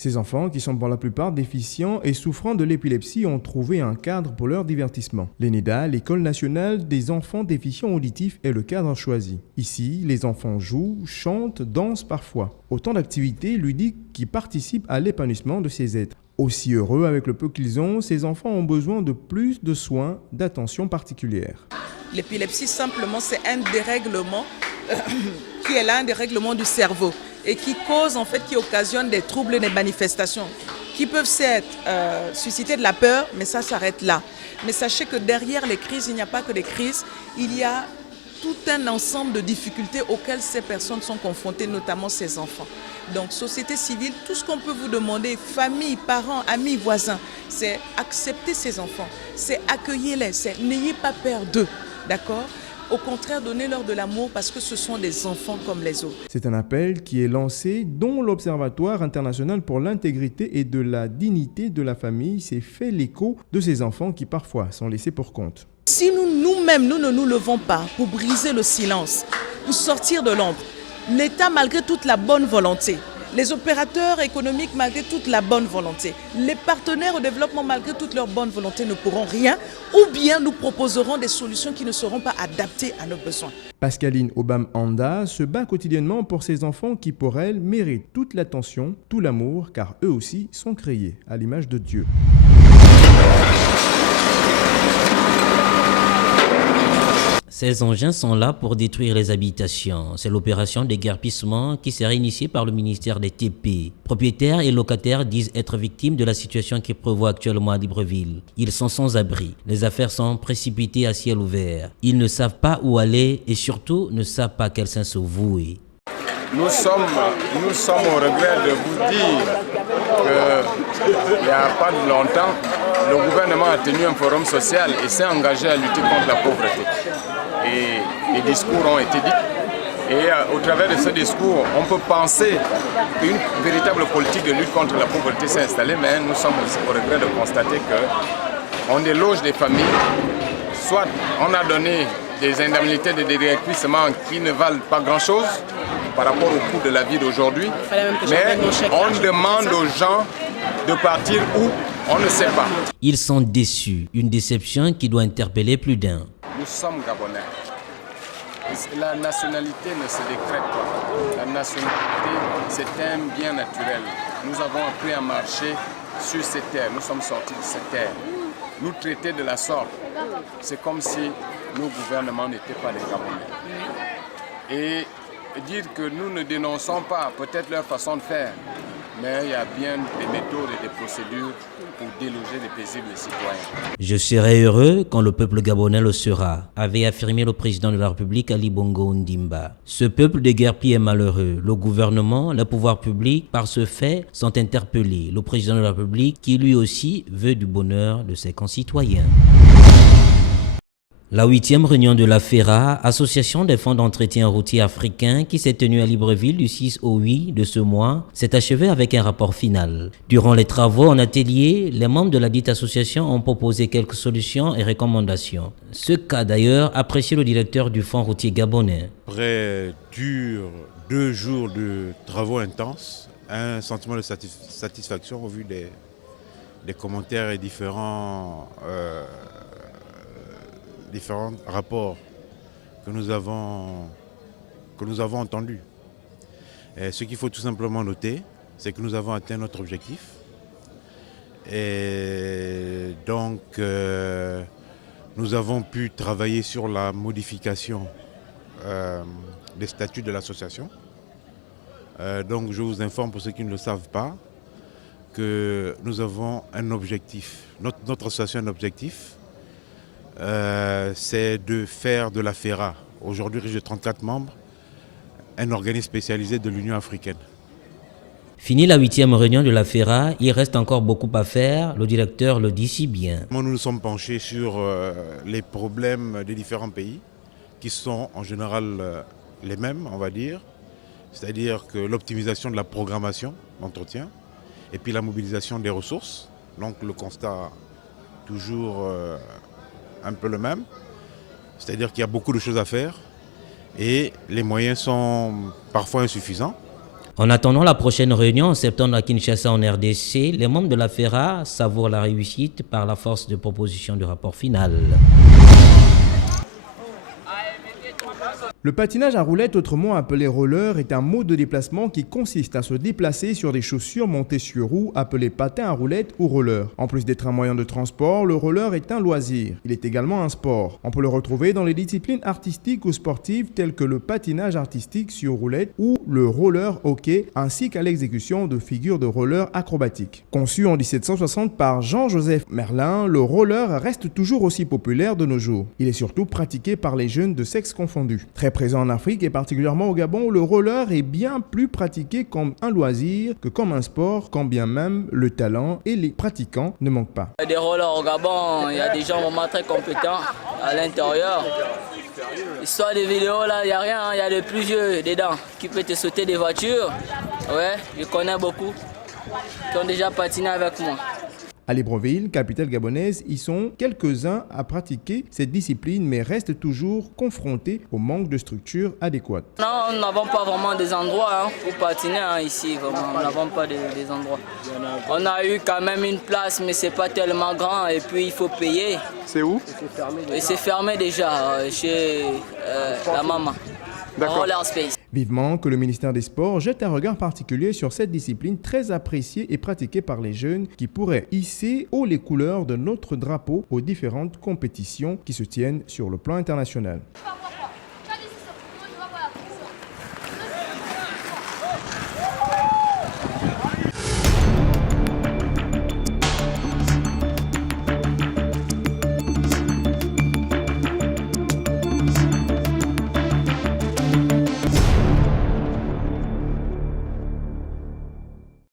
Ces enfants, qui sont pour la plupart déficients et souffrant de l'épilepsie, ont trouvé un cadre pour leur divertissement. L'ENEDA, l'École nationale des enfants déficients auditifs, est le cadre choisi. Ici, les enfants jouent, chantent, dansent parfois. Autant d'activités ludiques qui participent à l'épanouissement de ces êtres. Aussi heureux avec le peu qu'ils ont, ces enfants ont besoin de plus de soins, d'attention particulière. L'épilepsie, simplement, c'est un dérèglement qui est là, un dérèglement du cerveau et qui cause, en fait, qui occasionne des troubles, des manifestations qui peuvent susciter de la peur, mais ça s'arrête là. Mais sachez que derrière les crises, il n'y a pas que des crises, il y a tout un ensemble de difficultés auxquelles ces personnes sont confrontées, notamment ces enfants. Donc, société civile, tout ce qu'on peut vous demander, famille, parents, amis, voisins, c'est accepter ces enfants, c'est accueillir-les, c'est n'ayez pas peur d'eux, d'accord ? Au contraire, donnez-leur de l'amour parce que ce sont des enfants comme les autres. C'est un appel qui est lancé, dont l'Observatoire international pour l'intégrité et de la dignité de la famille s'est fait l'écho de ces enfants qui parfois sont laissés pour compte. Si nous-mêmes, nous ne nous levons pas pour briser le silence, pour sortir de l'ombre, l'État, malgré toute la bonne volonté, les opérateurs économiques, malgré toute la bonne volonté, les partenaires au développement, malgré toute leur bonne volonté, ne pourront rien, ou bien nous proposerons des solutions qui ne seront pas adaptées à nos besoins. Pascaline Obam-Anda se bat quotidiennement pour ces enfants qui, pour elle, méritent toute l'attention, tout l'amour, car eux aussi sont créés à l'image de Dieu. Ces engins sont là pour détruire les habitations. C'est l'opération déguerpissement qui sera initiée par le ministère des TP. Propriétaires et locataires disent être victimes de la situation qui prévaut actuellement à Libreville. Ils sont sans abri. Les affaires sont précipitées à ciel ouvert. Ils ne savent pas où aller et surtout ne savent pas à quel sens se vouer. Nous sommes au regret de vous dire qu'il n'y a pas de longtemps, le gouvernement a tenu un forum social et s'est engagé à lutter contre la pauvreté. Et les discours ont été dits. Et au travers de ce discours, on peut penser qu'une véritable politique de lutte contre la pauvreté s'est installée, mais nous sommes aussi au regret de constater qu'on déloge des familles, soit on a donné des indemnités de déguerpissement qui ne valent pas grand-chose par rapport au coût de la vie d'aujourd'hui, mais on demande aux gens de partir où on ne sait pas. Ils sont déçus, une déception qui doit interpeller plus d'un. Nous sommes Gabonais. La nationalité ne se décrète pas. La nationalité, c'est un bien naturel. Nous avons appris à marcher sur ces terres. Nous sommes sortis de ces terres. Nous traiter de la sorte, c'est comme si nos gouvernements n'étaient pas les Gabonais. Et dire que nous ne dénonçons pas peut-être leur façon de faire, mais il y a bien des méthodes et des procédures pour déloger les paisibles citoyens. Je serai heureux quand le peuple gabonais le sera, avait affirmé le président de la République Ali Bongo Ondimba. Ce peuple déguerpi est malheureux. Le gouvernement, les pouvoirs publics, par ce fait, sont interpellés. Le président de la République, qui lui aussi veut du bonheur de ses concitoyens. La 8e réunion de la FERA, Association des fonds d'entretien routier africains, qui s'est tenue à Libreville du 6 au 8 de ce mois, s'est achevée avec un rapport final. Durant les travaux en atelier, les membres de la dite association ont proposé quelques solutions et recommandations. Ce qu'a d'ailleurs apprécié le directeur du fonds routier gabonais. Après 2 jours de travaux intenses, un sentiment de satisfaction au vu des commentaires et différents rapports que nous avons entendus. Et ce qu'il faut tout simplement noter, c'est que nous avons atteint notre objectif. Et donc, nous avons pu travailler sur la modification des statuts de l'association. Donc, je vous informe pour ceux qui ne le savent pas, que nous avons un objectif. Notre association a un objectif. C'est de faire de la FERA, aujourd'hui riche de 34 membres, un organisme spécialisé de l'Union africaine. Fini la 8e réunion de la FERA, il reste encore beaucoup à faire, le directeur le dit si bien. Nous nous sommes penchés sur les problèmes des différents pays, qui sont en général les mêmes, on va dire, c'est-à-dire que l'optimisation de la programmation d'entretien, et puis la mobilisation des ressources, donc le constat toujours un peu le même, c'est-à-dire qu'il y a beaucoup de choses à faire et les moyens sont parfois insuffisants. En attendant la prochaine réunion en septembre à Kinshasa en RDC, les membres de la FERA savourent la réussite par la force de proposition du rapport final. Le patinage à roulettes, autrement appelé roller, est un mode de déplacement qui consiste à se déplacer sur des chaussures montées sur roues appelées patins à roulettes ou roller. En plus d'être un moyen de transport, le roller est un loisir. Il est également un sport. On peut le retrouver dans les disciplines artistiques ou sportives telles que le patinage artistique sur roulettes ou le roller hockey, ainsi qu'à l'exécution de figures de roller acrobatiques. Conçu en 1760 par Jean-Joseph Merlin, le roller reste toujours aussi populaire de nos jours. Il est surtout pratiqué par les jeunes de sexe confondus. Très présent en Afrique et particulièrement au Gabon où le roller est bien plus pratiqué comme un loisir que comme un sport, quand bien même le talent et les pratiquants ne manquent pas. Il y a des rollers au Gabon, il y a des gens vraiment très compétents à l'intérieur. Histoire des vidéos là, il n'y a rien, il y a des plus vieux dedans qui peuvent te sauter des voitures. Ouais, je connais beaucoup qui ont déjà patiné avec moi. À Libreville, capitale gabonaise, ils sont quelques-uns à pratiquer cette discipline mais restent toujours confrontés au manque de structures adéquates. Non, nous n'avons pas vraiment des endroits pour patiner ici, vraiment. Nous n'avons pas des endroits. On a eu quand même une place mais c'est pas tellement grand et puis il faut payer. C'est où? Et c'est fermé déjà chez la maman. Roller Space. Vivement que le ministère des Sports jette un regard particulier sur cette discipline très appréciée et pratiquée par les jeunes qui pourraient hisser haut les couleurs de notre drapeau aux différentes compétitions qui se tiennent sur le plan international.